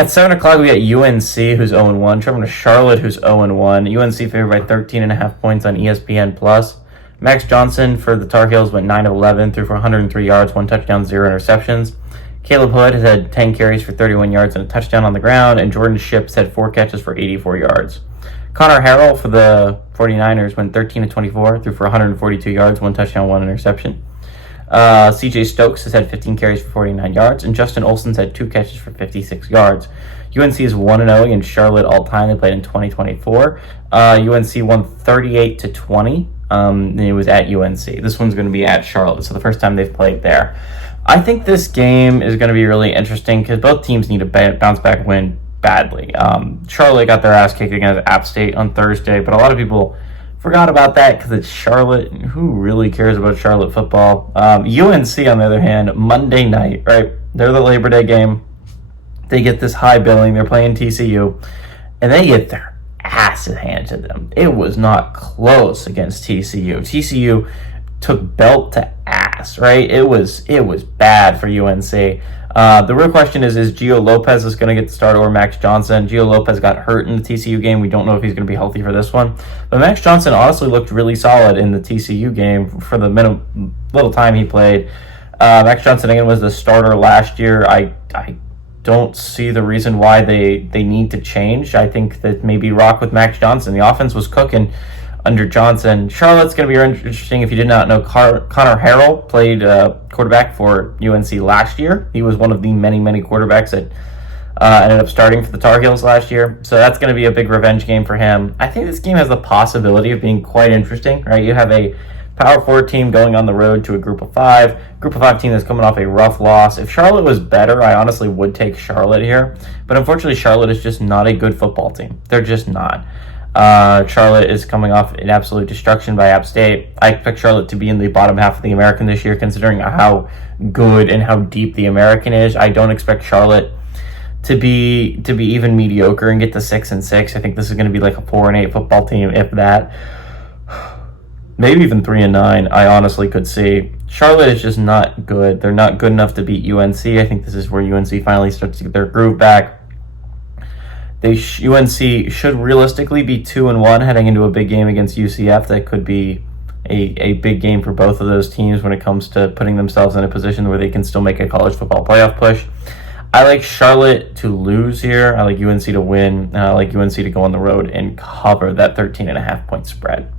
At 7 o'clock, we got UNC, who's 0-1, traveling to Charlotte, who's 0-1. UNC favored by 13.5 points on ESPN+. Max Johnson for the Tar Heels went 9 of 11, threw for 103 yards, 1 touchdown, 0 interceptions. Caleb Hood has had 10 carries for 31 yards and a touchdown on the ground, and Jordan Ships had 4 catches for 84 yards. Connor Harrell for the 49ers went 13 of 24, threw for 142 yards, 1 touchdown, 1 interception. CJ Stokes has had 15 carries for 49 yards, and Justin Olsen's had 2 catches for 56 yards. UNC is 1-0 against Charlotte all time. They played in 2024. UNC won 38-20, and it was at UNC. This one's going to be at Charlotte, so the first time they've played there. I think this game is going to be really interesting because both teams need a bounce back win badly. Charlotte got their ass kicked against App State on Thursday, but a lot of people forgot about that because it's Charlotte. Who really cares about Charlotte football? UNC, on the other hand, Monday night, right? They're the Labor Day game. They get this high billing. They're playing TCU, and they get their asses handed to them. It was not close against TCU. TCU took belt to ass, right? It was bad for UNC. The real question is Gio Lopez is going to get the start or Max Johnson? Gio Lopez got hurt in the TCU game. We don't know if he's going to be healthy for this one. But Max Johnson honestly looked really solid in the TCU game for the little time he played. Max Johnson, again, was the starter last year. I don't see the reason why they need to change. I think that maybe rock with Max Johnson. The offense was cooking under Johnson. Charlotte's going to be interesting. If you did not know, Connor Harrell played quarterback for UNC last year. He was one of the many quarterbacks that ended up starting for the Tar Heels last year. So that's going to be a big revenge game for him. I think this game has the possibility of being quite interesting, right? You have a Power 4 team going on the road to a Group of 5. Group of 5 team that's coming off a rough loss. If Charlotte was better, I honestly would take Charlotte here. But unfortunately, Charlotte is just not a good football team. They're just not. Charlotte is coming off an absolute destruction by App State. I expect Charlotte to be in the bottom half of the American this year, considering how good and how deep the American is. I don't expect Charlotte to be even mediocre and get to 6-6. I think this is going to be like a 4-8 football team, if that. Maybe even 3-9. I honestly could see. Charlotte is just not good. They're not good enough to beat UNC. I think this is where UNC finally starts to get their groove back. UNC should realistically be 2-1 heading into a big game against UCF. That could be a big game for both of those teams when it comes to putting themselves in a position where they can still make a college football playoff push. I like Charlotte to lose here. I like UNC to win. And I like UNC to go on the road and cover that 13.5 point spread.